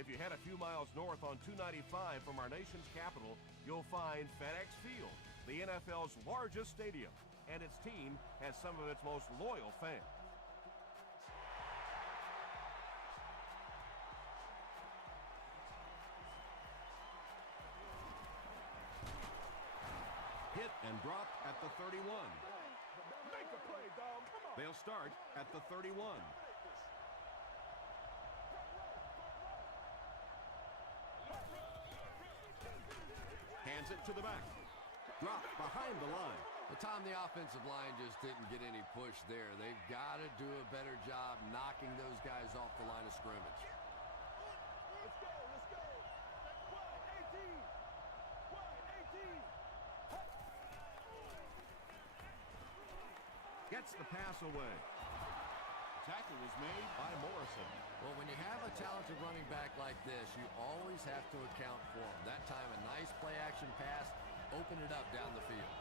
If you head a few miles north on 295 from our nation's capital, you'll find FedEx Field, the NFL's largest stadium, and its team has some of its most loyal fans. Hit and dropped at the 31. Make a play, dog. Come on. They'll start at the 31. Hands it to the back. Dropped behind the line. The time the offensive line just didn't get any push there. They've got to do a better job knocking those guys off the line of scrimmage. Let's go, let's go. Wide 18. Wide 18. Gets the pass away. Tackle was made by Morrison. Well, when you have a talented running back like this, you always have to account for him. That time, a nice play-action pass, open it up down the field.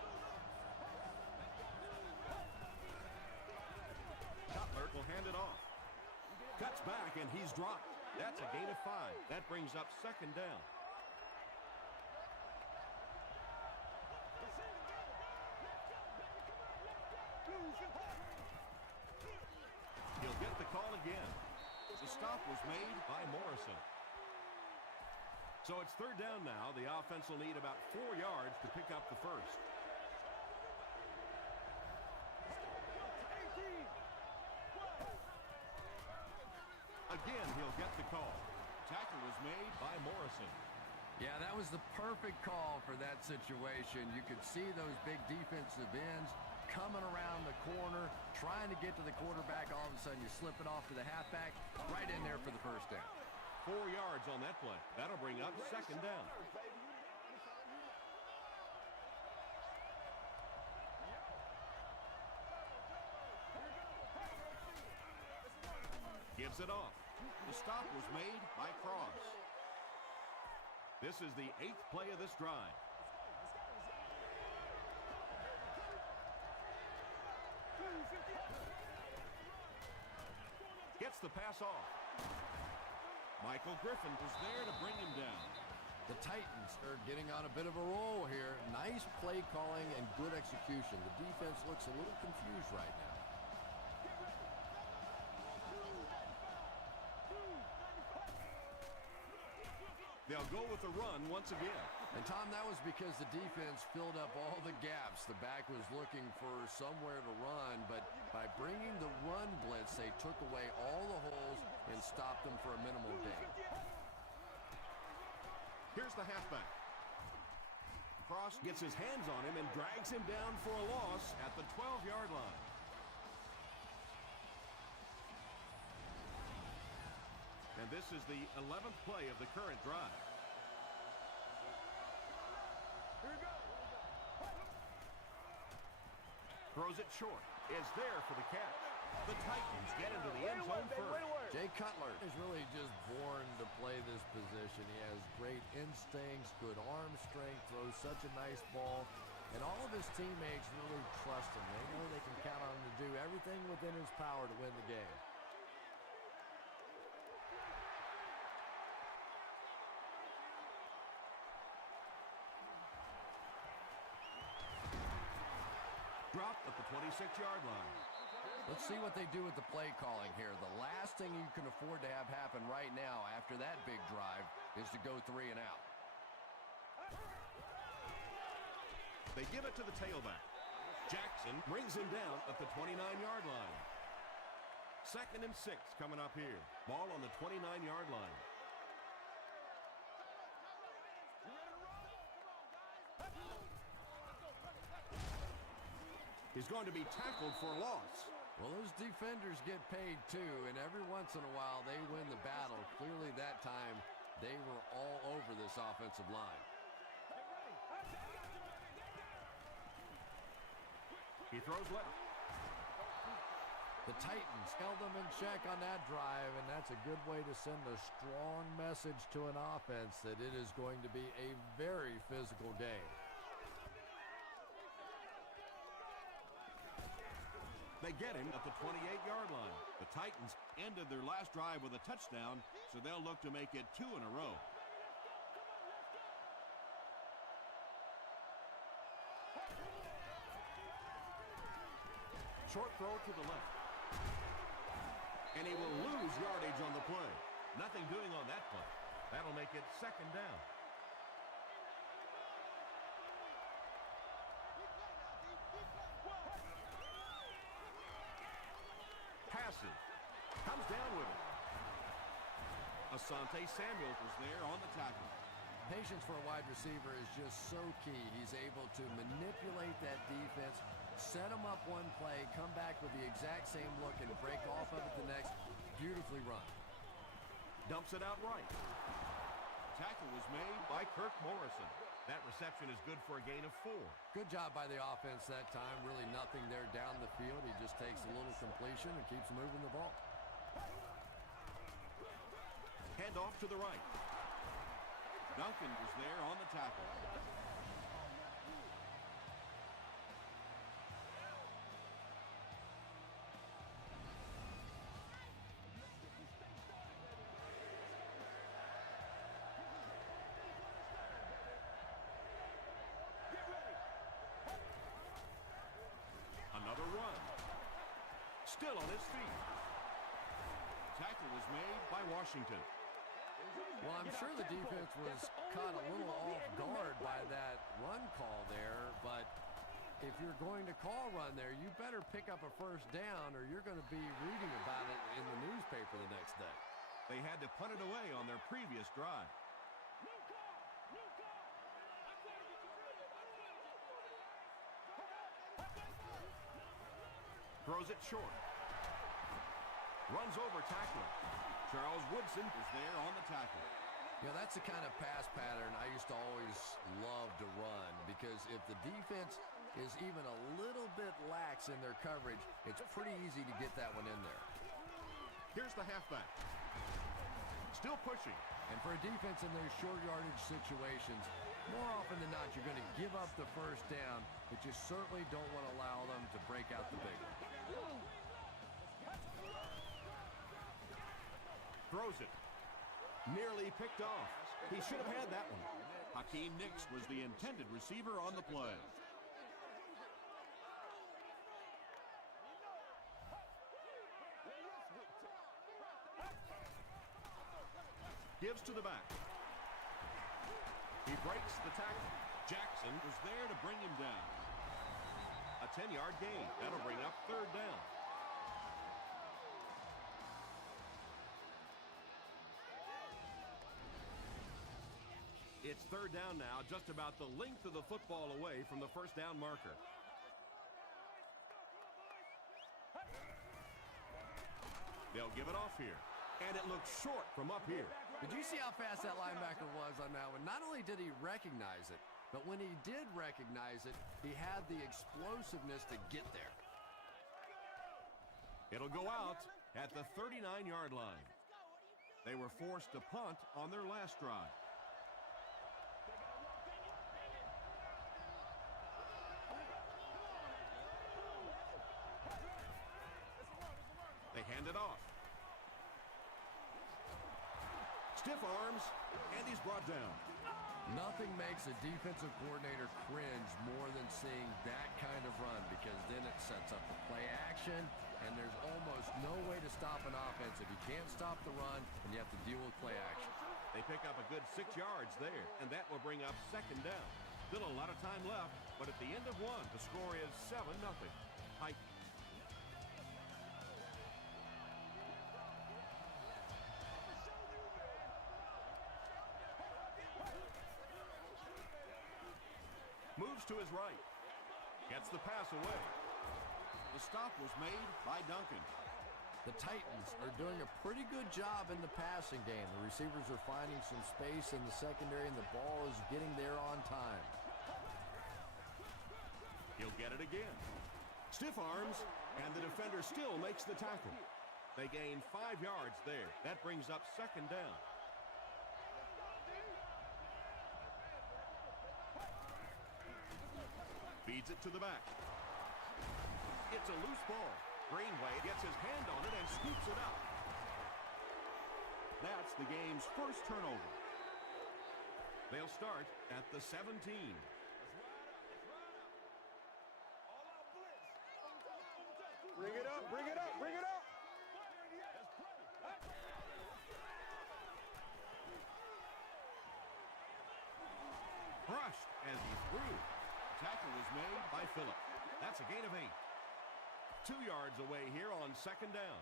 Cutler will hand it off. Cuts back, and he's dropped. That's a gain of 5. That brings up second down. He'll get the call again. The stop was made by Morrison. So it's third down now. The offense will need about 4 yards to pick up the first. Again, he'll get the call. Tackle was made by Morrison. Yeah, that was the perfect call for that situation. You could see those big defensive ends coming around the corner, trying to get to the quarterback. All of a sudden, you slip it off to the halfback, right in there for the first down. 4 yards on that play. That'll bring up second down. Gives it off. The stop was made by Cross. This is the 8th play of this drive. Gets the pass off. Michael Griffin was there to bring him down. The Titans are getting on a bit of a roll here. Nice play calling and good execution. The defense looks a little confused right now. They'll go with the run once again. And, Tom, that was because the defense filled up all the gaps. The back was looking for somewhere to run, but by bringing the run blitz, they took away all the holes and stopped them for a minimal gain. Here's the halfback. Cross gets his hands on him and drags him down for a loss at the 12-yard line. And this is the 11th play of the current drive. Here we go. Throws it short. Is there for the catch. The Titans get into the end zone first. Jay Cutler is really just born to play this position. He has great instincts, good arm strength, throws such a nice ball. And all of his teammates really trust him. They know they can count on him to do everything within his power to win the game. Dropped at the 26-yard line. Let's see what they do with the play calling here. The last thing you can afford to have happen right now after that big drive is to go 3 and out. They give it to the tailback. Jackson brings him down at the 29-yard line. 2nd and 6 coming up here. Ball on the 29-yard line. He's going to be tackled for a loss. Well, those defenders get paid too, and every once in a while they win the battle. Clearly that time they were all over this offensive line. He throws left. The Titans held them in check on that drive, and that's a good way to send a strong message to an offense that it is going to be a very physical game. They get him at the 28-yard line. The Titans ended their last drive with a touchdown, so they'll look to make it 2 in a row. Short throw to the left. And he will lose yardage on the play. Nothing doing on that play. That'll make it 2nd down. Passes. Comes down with it. Asante Samuel was there on the tackle. Patience for a wide receiver is just so key. He's able to manipulate that defense, set them up one play, come back with the exact same look, and break off of it the next. Beautifully run. Dumps it out right. Tackle was made by Kirk Morrison. That reception is good for a gain of 4. Good job by the offense that time. Really nothing there down the field. He just takes a little completion and keeps moving the ball. Hand off to the right. Duncan was there on the tackle. Another run. Still on his feet. Tackle was made by Washington. Well, I'm sure the defense was caught a little off guard by that run call there, but if you're going to call run there, you better pick up a first down or you're going to be reading about it in the newspaper the next day. They had to punt it away on their previous drive. Throws it short. Runs over tackler. Charles Woodson is there on the tackle. You know, that's the kind of pass pattern I used to always love to run, because if the defense is even a little bit lax in their coverage, it's pretty easy to get that one in there. Here's the halfback. Still pushing. And for a defense in those short yardage situations, more often than not, you're going to give up the first down, but you certainly don't want to allow them to break out the big one. Throws it. Nearly picked off. He should have had that one. Hakeem Nicks was the intended receiver on the play. Gives to the back. He breaks the tackle. Jackson was there to bring him down. A 10-yard gain. That'll bring up 3rd down. It's 3rd down now, just about the length of the football away from the first down marker. They'll give it off here. And it looks short from up here. Did you see how fast that linebacker was on that one? Not only did he recognize it, but when he did recognize it, he had the explosiveness to get there. It'll go out at the 39-yard line. They were forced to punt on their last drive. They hand it off. Stiff arms, and he's brought down. Nothing makes a defensive coordinator cringe more than seeing that kind of run, because then it sets up the play action, and there's almost no way to stop an offense if you can't stop the run and you have to deal with play action. They pick up a good 6 yards there, and that will bring up 2nd down. Still a lot of time left, but at the end of 1, the score is 7-0. Titans. Moves to his right. Gets the pass away. The stop was made by Duncan. The Titans are doing a pretty good job in the passing game. The receivers are finding some space in the secondary, and the ball is getting there on time. He'll get it again. Stiff arms, and the defender still makes the tackle. They gain 5 yards there. That brings up 2nd down. Feeds it to the back. It's a loose ball. Greenway gets his hand on it and scoops it up. That's the game's first turnover. They'll start at the 17. Bring it up, bring it up, bring it up. Brushed as he threw. Tackle was made by Phillips. That's a gain of 8. 2 yards away here on second down.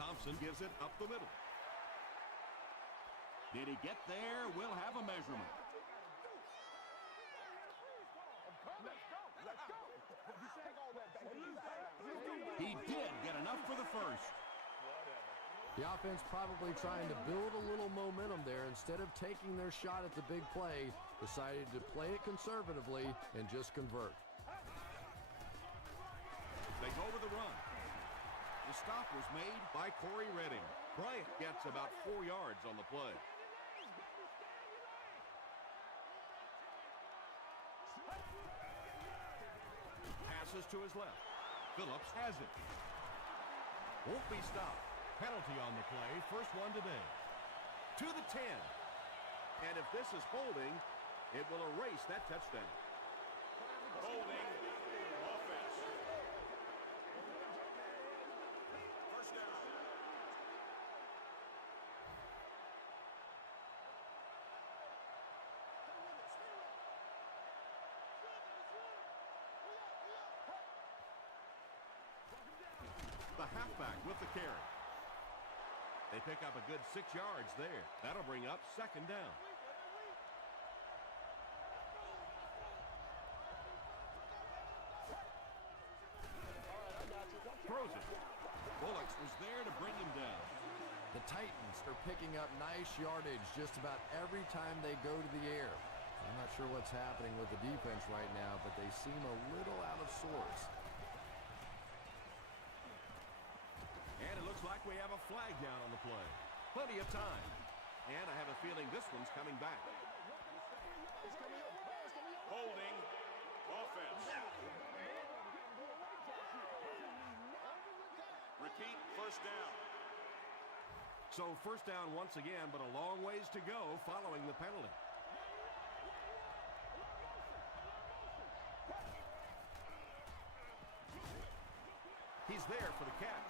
Thompson gives it up the middle. Did he get there? We'll have a measurement. He did get enough for the first. The offense probably trying to build a little momentum there. Instead of taking their shot at the big play, decided to play it conservatively and just convert. They go to the run. The stop was made by Corey Redding. Bryant gets about 4 yards on the play. Passes to his left. Phillips has it. Won't be stopped. Penalty on the play. First one today. To the 10. And if this is holding, it will erase that touchdown. Holding. Offense. First down. The halfback with the carry. They pick up a good 6 yards there. That'll bring up second down. Throws it. Bullocks was there to bring him down. The Titans are picking up nice yardage just about every time they go to the air. I'm not sure what's happening with the defense right now, but they seem a little out of sorts. And it looks like we have a flag down on the play. Plenty of time. And I have a feeling this one's coming back. Holding. Offense. Repeat. First down. So first down once again, but a long ways to go following the penalty. He's there for the catch.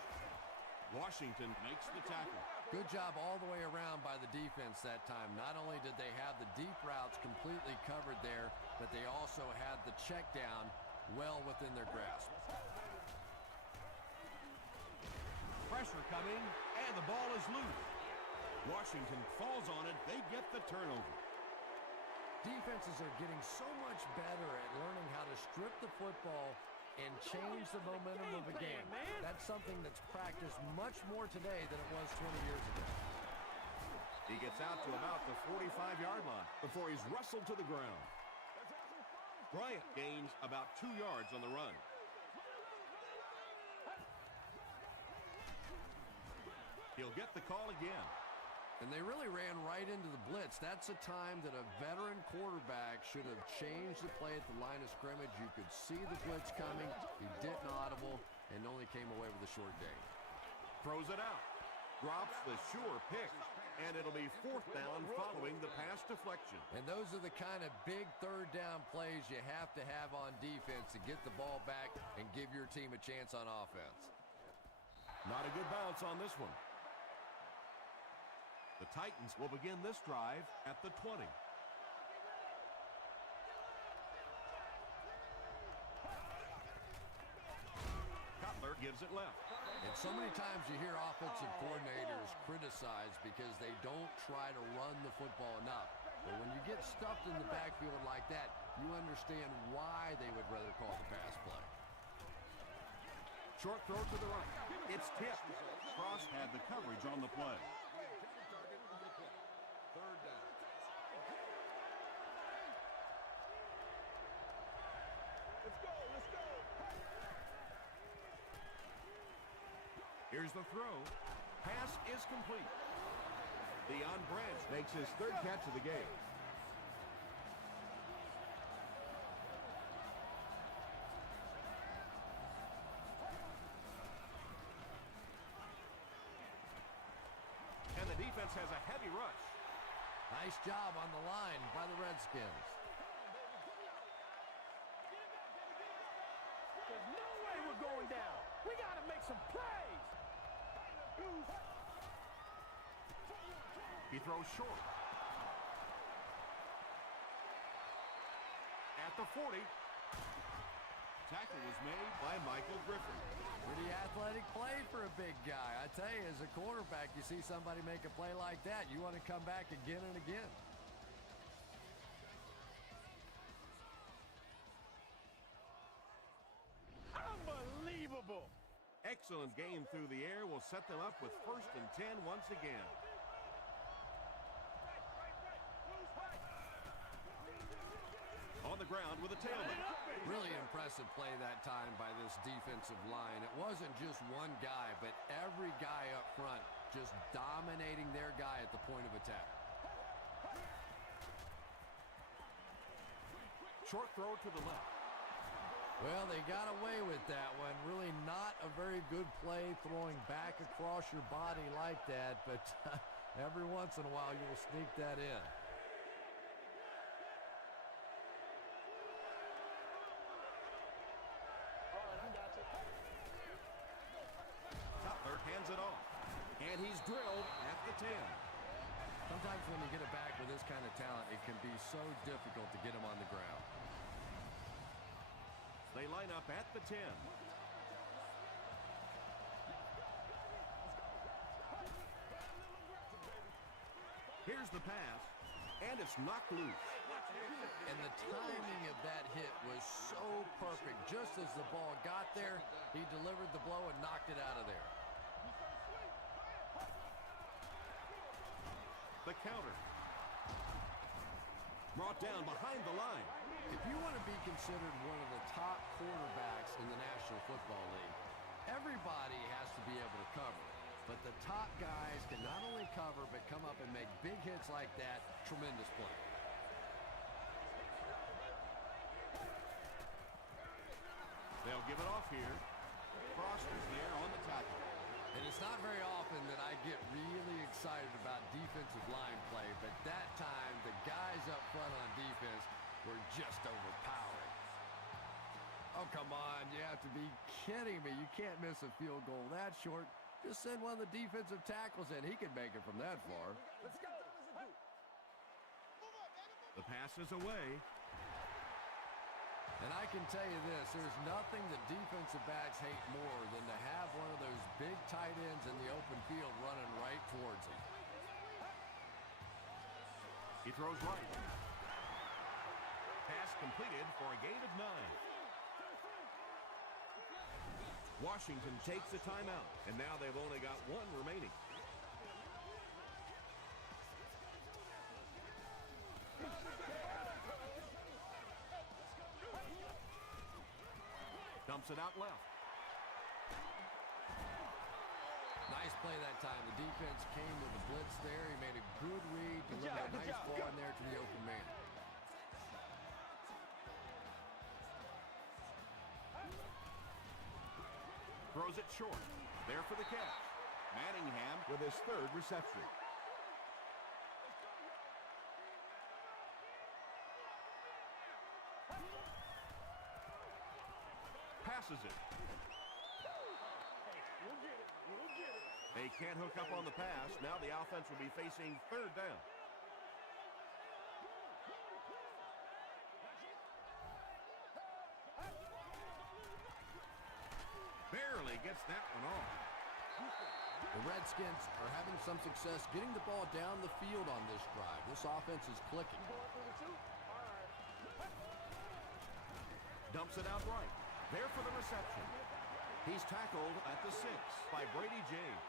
Washington makes the tackle. Good job all the way around by the defense that time. Not only did they have the deep routes completely covered there, but they also had the check down well within their grasp. Pressure coming, and the ball is loose. Washington falls on it. They get the turnover. Defenses are getting so much better at learning how to strip the football and change the momentum of a game. That's something that's practiced much more today than it was 20 years ago. He gets out to about the 45-yard line before he's wrestled to the ground. Bryant gains about 2 yards on the run. He'll get the call again. And they really ran right into the blitz. That's a time that a veteran quarterback should have changed the play at the line of scrimmage. You could see the blitz coming. He didn't audible and only came away with a short gain. Throws it out. Drops the sure pick. And it'll be fourth down following the pass deflection. And those are the kind of big third down plays you have to have on defense to get the ball back and give your team a chance on offense. Not a good bounce on this one. The Titans will begin this drive at the 20. Cutler gives it left. And so many times you hear offensive coordinators criticized because they don't try to run the football enough. But when you get stuffed in the backfield like that, you understand why they would rather call the pass play. Short throw to the right. It's tipped. Cross had the coverage on the play. Third down. Let's go, let's go. Here's the throw. Pass is complete. Deion Branch makes his third catch of the game. defense has a heavy rush. Nice job on the line by the Redskins. There's no way we're going down. We got to make some plays. He throws short. At the 40. Tackle was made by Michael Griffin. Pretty athletic play for a big guy. I tell you, as a quarterback, you see somebody make a play like that, you want to come back again and again. Unbelievable. Excellent game through the air will set them up with 1st and 10 once again. On the ground with a tailback. Really impressive play that time by this defensive line. It wasn't just one guy, but every guy up front just dominating their guy at the point of attack. Short throw to the left. Well, they got away with that one. Really not a very good play throwing back across your body like that, but every once in a while you'll sneak that in. Cutler hands it off. And he's drilled at the 10. Sometimes when you get it back with this kind of talent, it can be so difficult to get him on the ground. They line up at the 10. Here's the pass, and it's knocked loose. And the timing of that hit was so perfect. Just as the ball got there, he delivered the blow and knocked it out of there. The counter. Brought down behind the line. If you want to be considered one of the top quarterbacks in the National Football League, everybody has to be able to cover. But the top guys can not only cover, but come up and make big hits like that. Tremendous play. They'll give it off here. Foster's there on the tackle. And it's not very often that I get really excited about defensive line play, but that time the guys up front on defense were just overpowering. Oh, come on. You have to be kidding me. You can't miss a field goal that short. Just send one of the defensive tackles in. He can make it from that far. Let's go. The pass is away. And I can tell you this, there's nothing that defensive backs hate more than to have one of those big tight ends in the open field running right towards them. He throws right. Pass completed for a gain of 9. Washington takes a timeout, and now they've only got 1 remaining. Dumps it out left. Nice play that time. The defense came with the blitz there. He made a good read, delivered a nice ball in there to the open man. Throws it short. There for the catch. Manningham with his 3rd reception. Passes it. We'll get it. They can't hook up on the pass. Now the offense will be facing 3rd down. Barely gets that one off. The Redskins are having some success getting the ball down the field on this drive. This offense is clicking. Dumps it out right. There for the reception. He's tackled at the 6 by Brady James.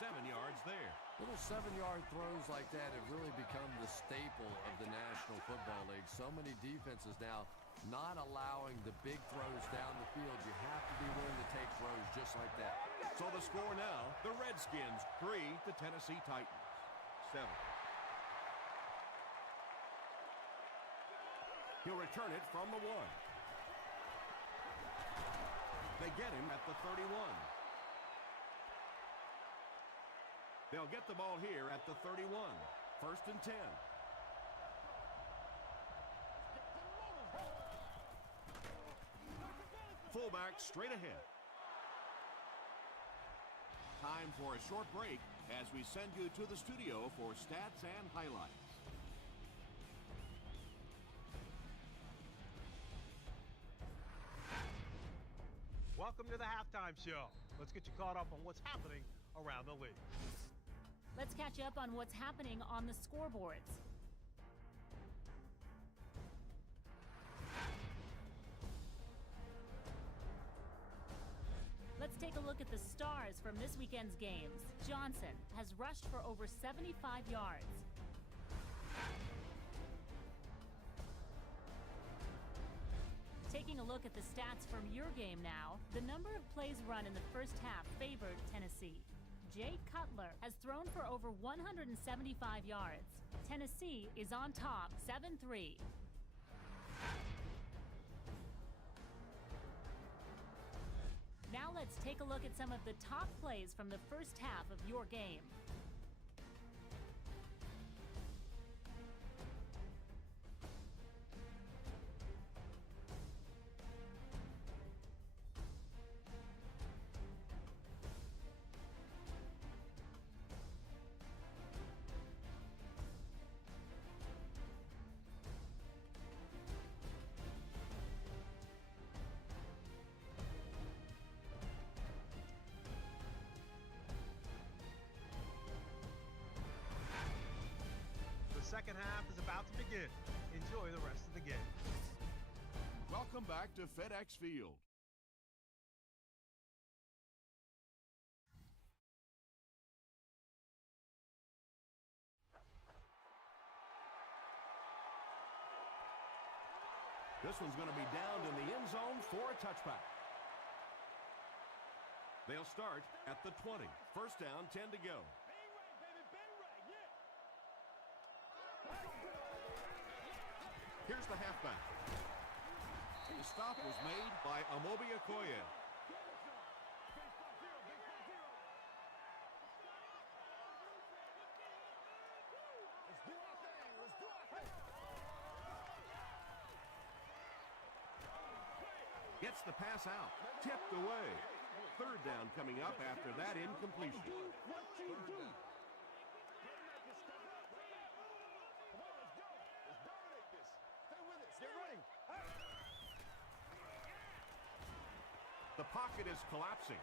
7 yards there. Little 7-yard throws like that have really become the staple of the National Football League. So many defenses now not allowing the big throws down the field. You have to be willing to take throws just like that. So the score now, the Redskins 3, the Tennessee Titans 7. He'll return it from the 1. They get him at the 31. They'll get the ball here at the 31. First and 10. Fullback straight ahead. Time for a short break as we send you to the studio for stats and highlights. Welcome to the halftime show. Let's get you caught up on what's happening around the league. Let's catch up on what's happening on the scoreboards. Let's take a look at the stars from this weekend's games. Johnson has rushed for over 75 yards. Taking a look at the stats from your game now, the number of plays run in the first half favored Tennessee. Jay Cutler has thrown for over 175 yards. Tennessee is on top 7-3. Now let's take a look at some of the top plays from the first half of your game. The second half is about to begin. Enjoy the rest of the game. Welcome back to FedEx Field. This one's going to be down in the end zone for a touchback. They'll start at the 20. First down, 10 to go. Here's the halfback. The stop was made by Amobi Okoye. Gets the pass out. Tipped away. Third down coming up after that incompletion. The pocket is collapsing.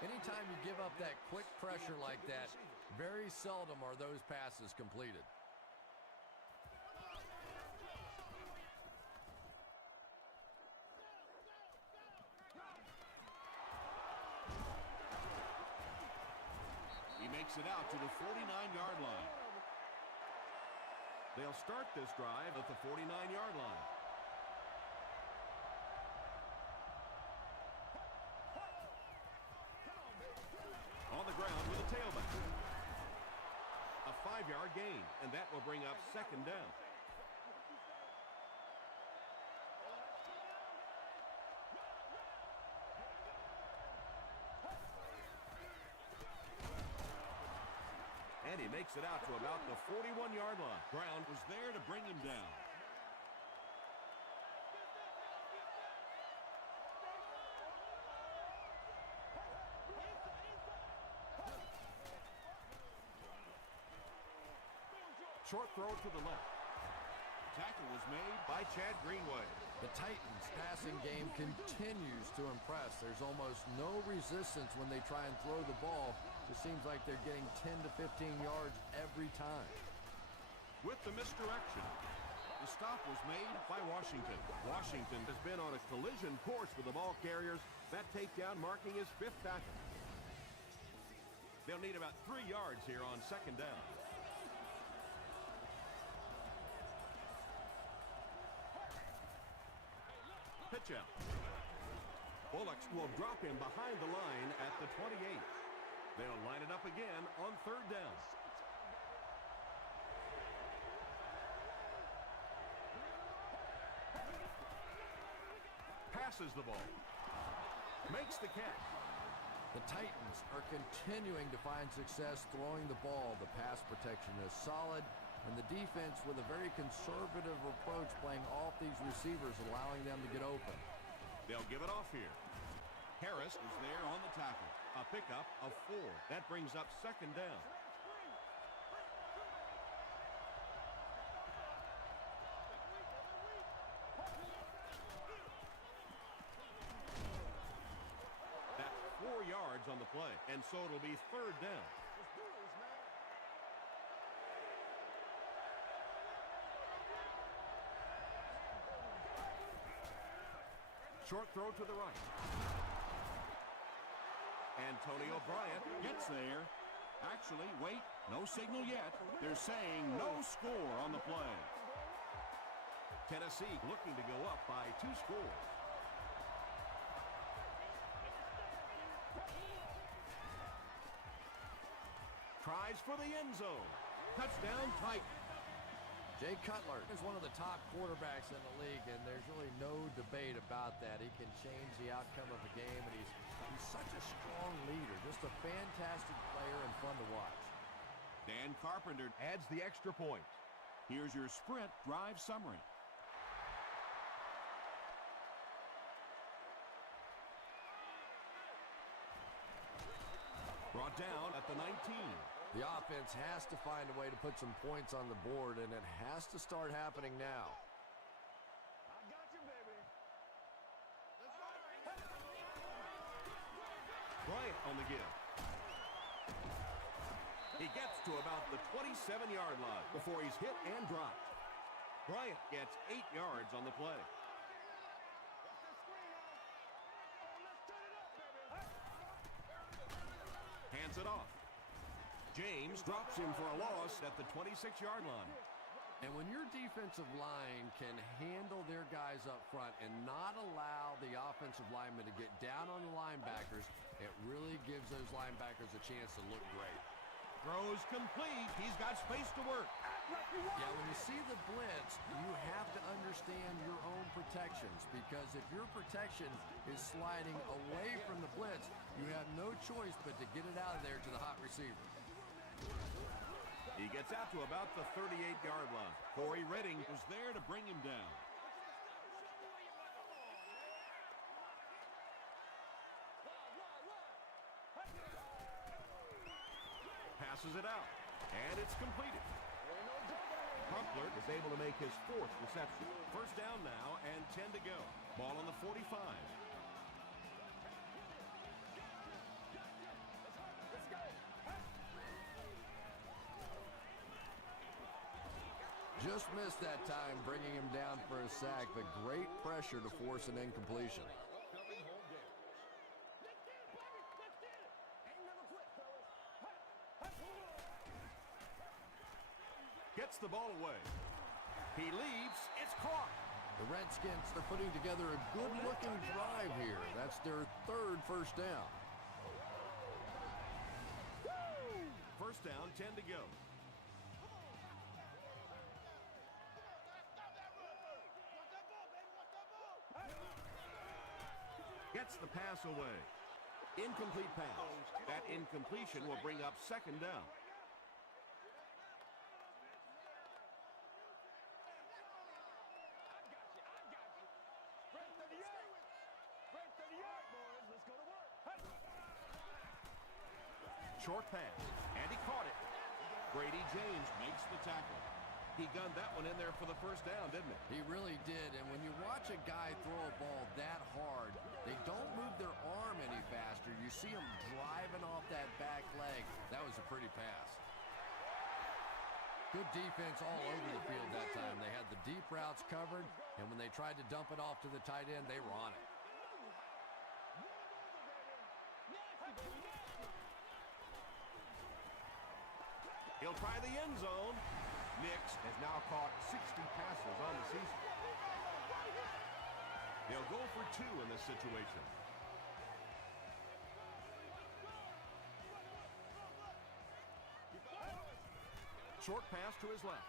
Anytime you give up that quick pressure like that, very seldom are those passes completed. He makes it out to the 49-yard line. They'll start this drive at the 49-yard line. On the ground with a tailback. A 5-yard gain, and that will bring up second down. And he makes it out to about the 41-yard line. Brown was there to bring him down. Short throw to the left. Tackle was made by Chad Greenway. The Titans' passing game continues to impress. There's almost no resistance when they try and throw the ball. It seems like they're getting 10 to 15 yards every time. With the misdirection, the stop was made by Washington. Washington has been on a collision course with the ball carriers. That takedown marking his 5th tackle. They'll need about 3 yards here on second down. Pitch out. Bullocks will drop him behind the line at the 28. They'll line it up again on third down. Passes the ball. Makes the catch. The Titans are continuing to find success throwing the ball. The pass protection is solid, and the defense with a very conservative approach playing off these receivers, allowing them to get open. They'll give it off here. Harris is there on the tackle. A pickup of 4. That brings up second down. That's 4 yards on the play, and so it'll be third down. Short throw to the right. Antonio Bryant gets there. Actually, wait, no signal yet. They're saying no score on the play. Tennessee looking to go up by 2 scores. Tries for the end zone. Touchdown, Titans. Jay Cutler is one of the top quarterbacks in the league, and there's really no debate about that. He can change the outcome of a game, and he's such a strong leader. Just a fantastic player and fun to watch. Dan Carpenter adds the extra point. Here's your sprint drive summary. Brought down at the 19. The offense has to find a way to put some points on the board, and it has to start happening now. I got you, baby. Bryant on the give. He gets to about the 27-yard line before he's hit and dropped. Bryant gets 8 yards on the play. Hands it off. James drops him for a loss at the 26-yard line. And when your defensive line can handle their guys up front and not allow the offensive linemen to get down on the linebackers, it really gives those linebackers a chance to look great. Throws complete. He's got space to work. Yeah, when you see the blitz, you have to understand your own protections, because if your protection is sliding away from the blitz, you have no choice but to get it out of there to the hot receiver. He gets out to about the 38-yard line. Corey Redding was there to bring him down. Passes it out, and it's completed. Crumpler is able to make his 4th reception. First down now, and 10 to go. Ball on the 45. Just missed that time, bringing him down for a sack, but great pressure to force an incompletion. Gets the ball away. He leaps. It's caught. The Redskins are putting together a good-looking drive here. That's their 3rd first down. First down, 10 to go. Gets the pass away. Incomplete pass. That incompletion will bring up second down. Short pass, and he caught it. Brady James makes the tackle. He gunned that one in there for the first down, didn't he? He really did, and when you watch a guy throw a ball that hard, they don't move their arm any faster. You see him driving off that back leg. That was a pretty pass. Good defense all over the field that time. They had the deep routes covered, and when they tried to dump it off to the tight end, they were on it. He'll try the end zone. Nix has now caught 60 passes on the season. They'll go for 2 in this situation. Short pass to his left.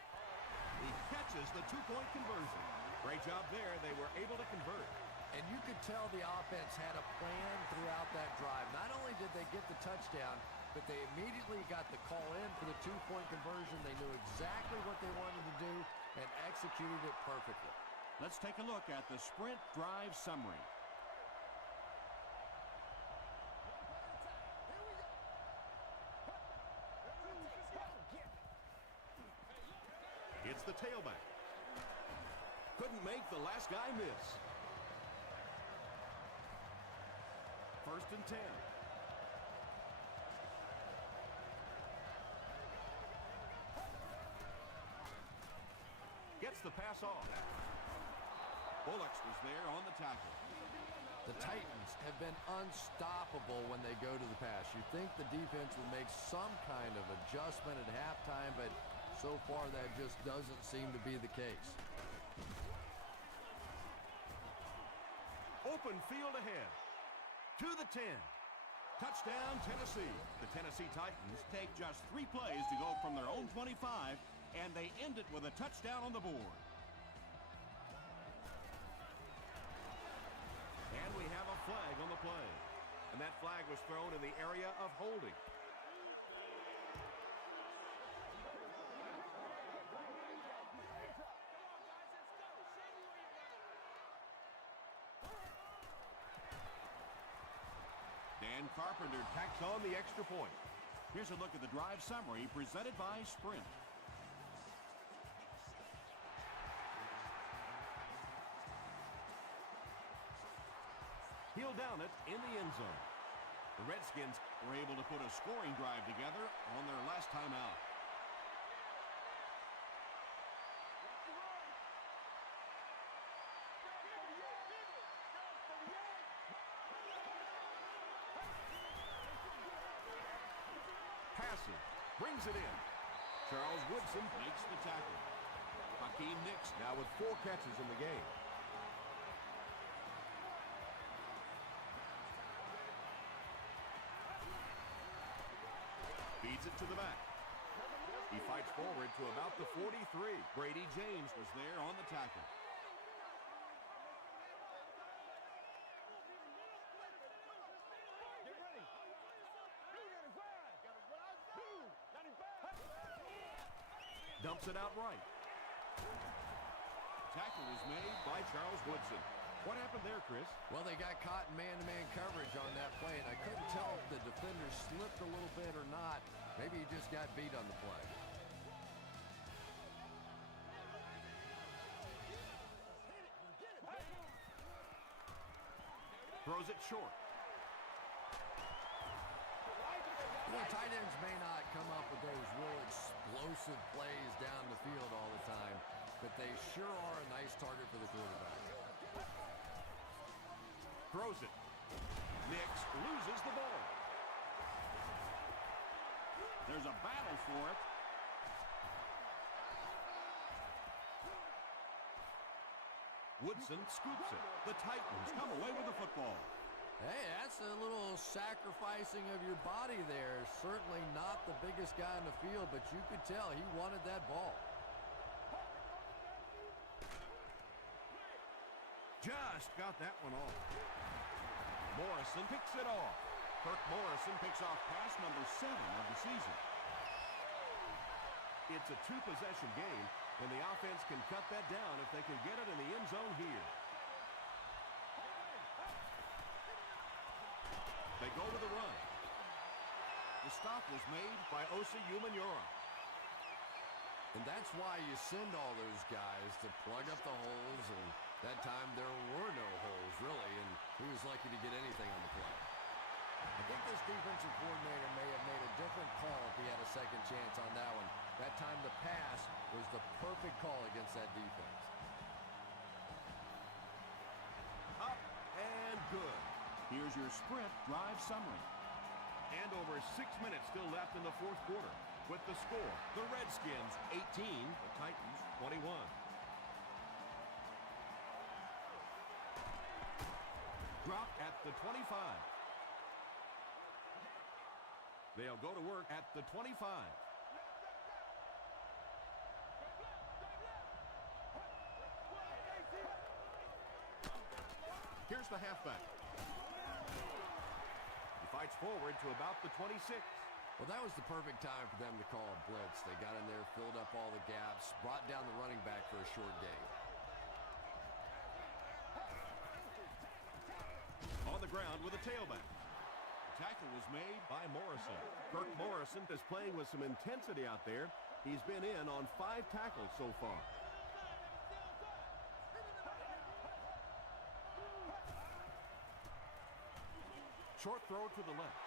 He catches the 2-point conversion. Great job there. They were able to convert. And you could tell the offense had a plan throughout that drive. Not only did they get the touchdown, but they immediately got the call in for the two-point conversion. They knew exactly what they wanted to do and executed it perfectly. Let's take a look at the sprint drive summary. It's the tailback. Couldn't make the last guy miss. 1st and 10. Gets the pass off. Bullocks was there on the tackle. The Titans have been unstoppable when they go to the pass. You'd think the defense would make some kind of adjustment at halftime, but so far that just doesn't seem to be the case. Open field ahead. To the 10. Touchdown, Tennessee. The Tennessee Titans take just 3 plays to go from their own 25, and they end it with a touchdown on the board. And we have a flag on the play. And that flag was thrown in the area of holding. Dan Carpenter tacks on the extra point. Here's a look at the drive summary presented by Sprint. He'll down it in the end zone. The Redskins were able to put a scoring drive together on their last time out. Passing, brings it in. Charles Woodson makes the tackle. Hakeem Nicks now with 4 catches in the game. Feeds it to the back. He fights forward to about the 43. Brady James was there on the tackle. Get ready. 295. Dumps it out right. Tackle was made by Charles Woodson. What happened there, Chris? Well, they got caught in man-to-man coverage on that play, and I couldn't tell if the defender slipped a little bit or not. Maybe he just got beat on the play. Throws it short. Well, tight ends may not come up with those real explosive plays down the field all the time, but they sure are a nice target for the quarterback. Throws it. Nicks loses the ball. There's a battle for it. Woodson scoops it. The Titans come away with the football. Hey, that's a little sacrificing of your body there. Certainly not the biggest guy in the field, but you could tell he wanted that ball. Just got that one off. Morrison picks it off. Kirk Morrison picks off pass number 7 of the season. It's a 2-possession game, and the offense can cut that down if they can get it in the end zone here. They go to the run. The stop was made by Osi Umenyiora. And that's why you send all those guys to plug up the holes, and that time there were no holes, really, and he was lucky to get anything on the play. I think this defensive coordinator may have made a different call if he had a second chance on that one. That time the pass was the perfect call against that defense. Up and good. Here's your Sprint drive summary. And over 6 minutes still left in the 4th quarter. With the score, the Redskins 18, the Titans 21. Drop at the 25. They'll go to work at the 25. Here's the halfback. He fights forward to about the 26. Well, that was the perfect time for them to call a blitz. They got in there, filled up all the gaps, brought down the running back for a short gain. On the ground with a tailback. Tackle was made by Morrison. Kirk Morrison is playing with some intensity out there. He's been in on 5 tackles so far. Short throw to the left.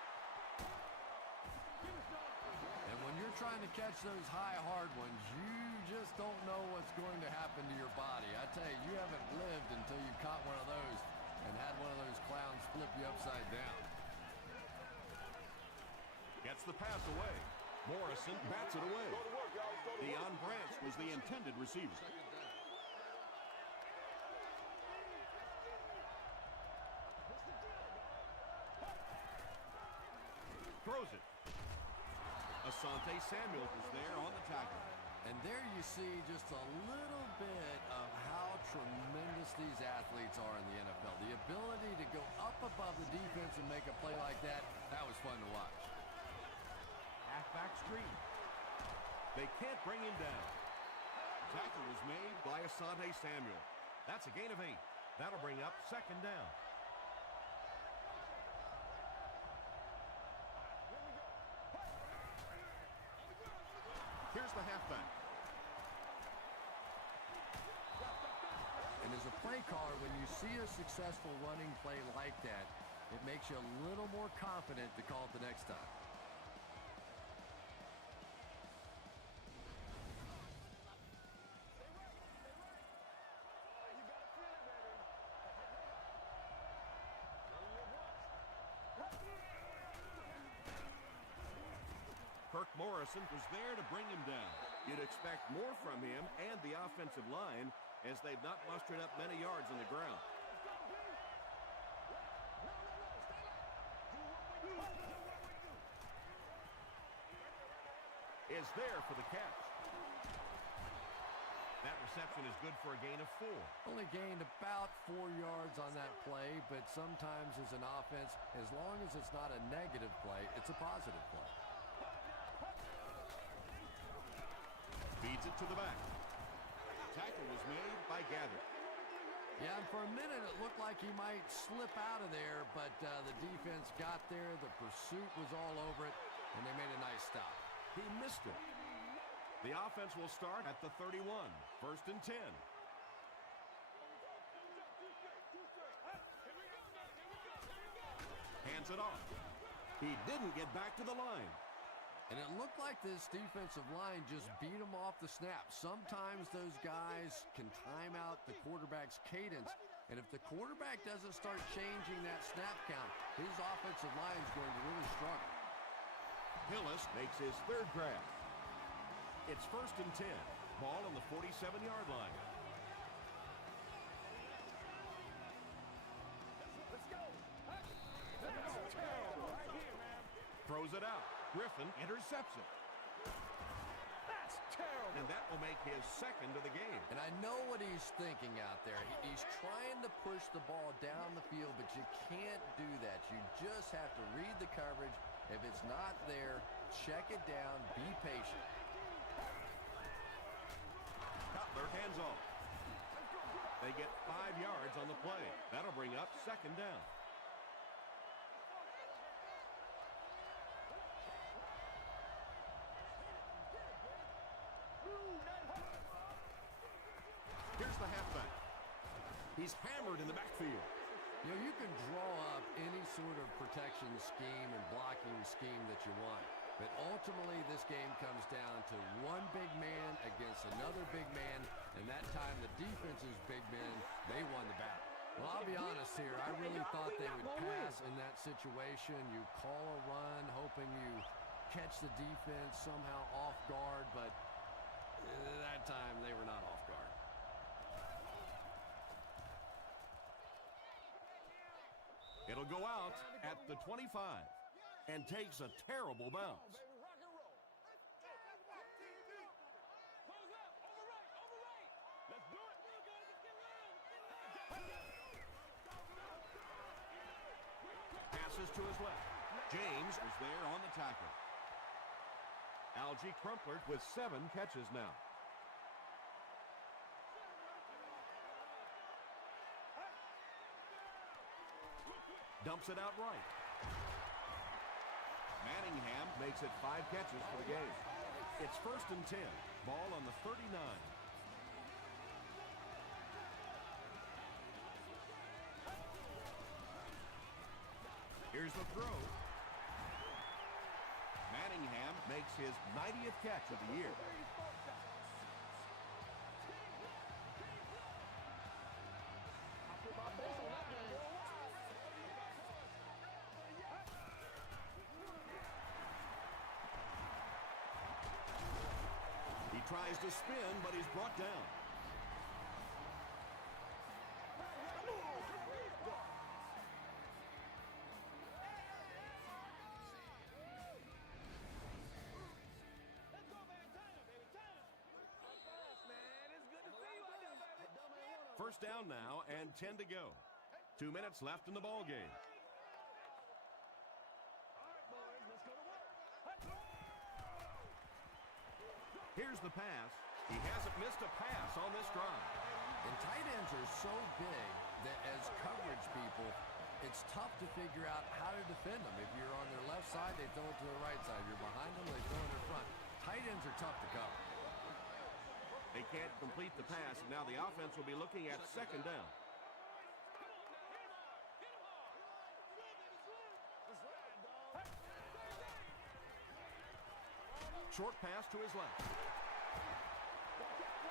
And when you're trying to catch those high, hard ones, you just don't know what's going to happen to your body. I tell you, you haven't lived until you caught one of those and had one of those clowns flip you upside down. Gets the pass away. Morrison bats it away. Deion Branch was the intended receiver. Throws it. Asante Samuel was there on the tackle. And there you see just a little bit of how tremendous these athletes are in the NFL. The ability to go up above the defense and make a play like that, that was fun to watch. Halfback screen. They can't bring him down. Tackle was made by Asante Samuel. That's a gain of 8. That'll bring up second down. Here's the halfback. And as a play caller, when you see a successful running play like that, it makes you a little more confident to call it the next time. Kirk Morrison was there to bring him down. You'd expect more from him and the offensive line as they've not mustered up many yards on the ground. Is there for the catch. That reception is good for a gain of 4. Only gained about 4 yards on that play, but sometimes as an offense, as long as it's not a negative play, it's a positive play. Feeds it to the back. Tackle was made by Gather. Yeah, and for a minute it looked like he might slip out of there, but the defense got there, the pursuit was all over it, and they made a nice stop. He missed it. The offense will start at the 31. First and 10. Hands it off. He didn't get back to the line. And it looked like this defensive line just beat him off the snap. Sometimes those guys can time out the quarterback's cadence, and if the quarterback doesn't start changing that snap count, his offensive line is going to really struggle. Hillis makes his 3rd grab. It's first and 10. Ball on the 47-yard line. Let's go. That's terrible right here, man. Throws it out. Griffin intercepts it. That's terrible. And that will make his 2nd of the game. And I know what he's thinking out there. He's trying to push the ball down the field, but you can't do that. You just have to read the coverage. If it's not there, check it down, be patient. Cutler hands off. They get 5 yards on the play. That'll bring up second down. Here's the halfback. He's hammered in the backfield. You know, you can draw up any sort of protection scheme and blocking scheme that you want. But ultimately, this game comes down to one big man against another big man. And that time, the defense's big men, they won the battle. Well, I'll be honest here. I really thought they would pass in that situation. You call a run, hoping you catch the defense somehow off guard. But that time, they were not off guard. It'll go out at the 25 and takes a terrible bounce. Passes to his left. James is there on the tackle. Algie Crumpler with 7 catches now. Dumps it out right. Manningham makes it 5 catches for the game. It's 1st and 10. Ball on the 39. Here's the throw. Manningham makes his 90th catch of the year. He tries to spin, but he's brought down. First down now and 10 to go. 2 minutes left in the ball game. Here's the pass. He hasn't missed a pass on this drive. And tight ends are so big that as coverage people, it's tough to figure out how to defend them. If you're on their left side, they throw it to the right side. If you're behind them, they throw it in their front. Tight ends are tough to cover. They can't complete the pass, and now the offense will be looking at 2nd down. Short pass to his left.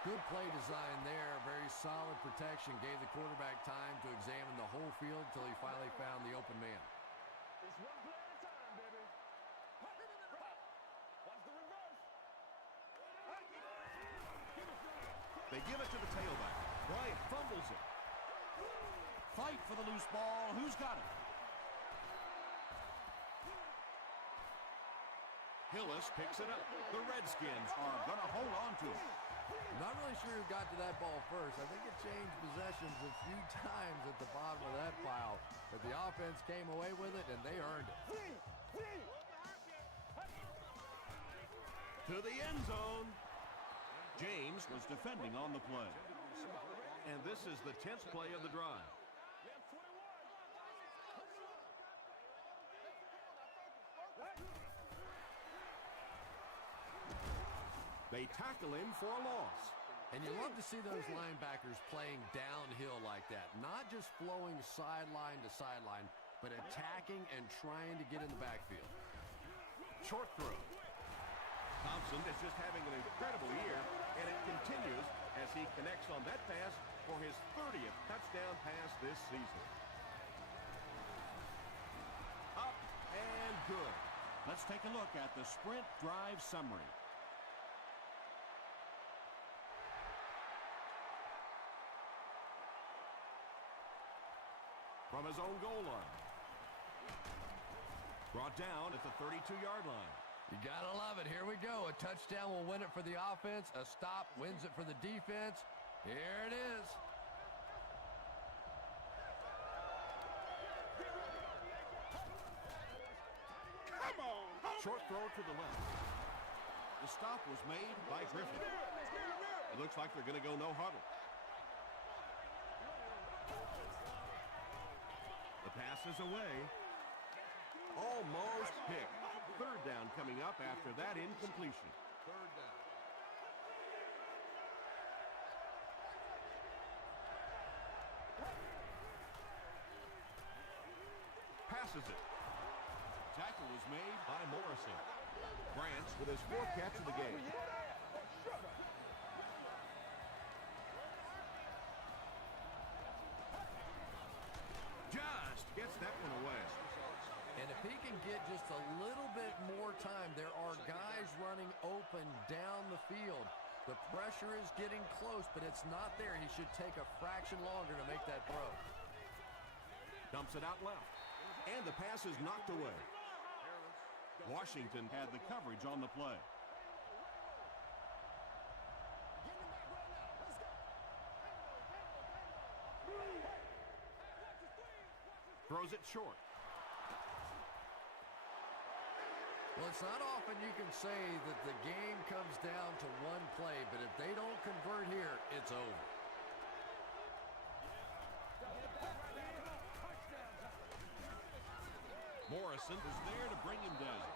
Good play design there. Very solid protection. Gave the quarterback time to examine the whole field until he finally found the open man. It's one play at a time, baby. Watch the reverse. They give it to the tailback. Bryant fumbles it. Fight for the loose ball. Who's got it? Hillis picks it up. The Redskins are going to hold on to it. Not really sure who got to that ball first. I think it changed possessions a few times at the bottom of that pile. But the offense came away with it, and they earned it. To the end zone. James was defending on the play. And this is the 10th play of the drive. They tackle him for a loss. And you love to see those linebackers playing downhill like that. Not just flowing sideline to sideline, but attacking and trying to get in the backfield. Short throw. Thompson is just having an incredible year, and it continues as he connects on that pass for his 30th touchdown pass this season. Up and good. Let's take a look at the sprint drive summary. From his own goal line. Brought down at the 32-yard line. You gotta love it. Here we go. A touchdown will win it for the offense. A stop wins it for the defense. Here it is. Come on. Short throw to the left. The stop was made by Griffin. It looks like they're going to go no huddle. The pass is away. Almost picked. 3rd down coming up after that incompletion. 3rd down. Passes it. Tackle was made by Morrison. Branch with his 4th catch of the game. Just gets that one away. And if he can get just a little bit more time, there are guys running open down the field. The pressure is getting close, but it's not there. He should take a fraction longer to make that throw. Dumps it out left. And the pass is knocked away. Washington had the coverage on the play. Throws it short. Well, it's not often you can say that the game comes down to one play, but if they don't convert here, it's over. Morrison is there to bring him down.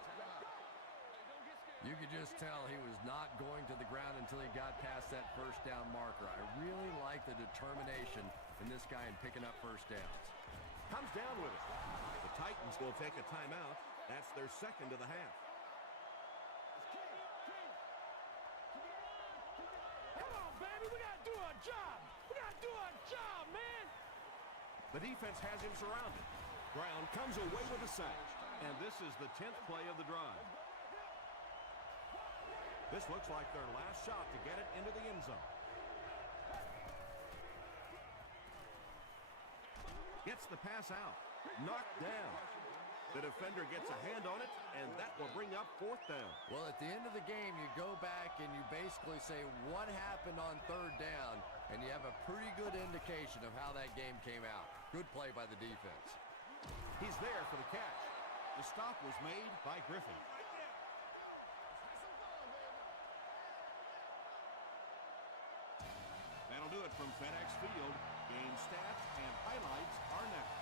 You could just tell he was not going to the ground until he got past that first down marker. I really like the determination in this guy in picking up first downs. Comes down with it. The Titans will take a timeout. That's their second of the half. Come on, baby. We got to do our job. We got to do our job, man. The defense has him surrounded. Brown comes away with a sack. And this is the 10th play of the drive. This looks like their last shot to get it into the end zone. Gets the pass out. Knocked down. The defender gets a hand on it, and that will bring up fourth down. Well, at the end of the game, you go back and you basically say what happened on third down, and you have a pretty good indication of how that game came out. Good play by the defense. He's there for the catch. The stop was made by Griffin. That'll do it from FedEx Field. Game stats and highlights are next.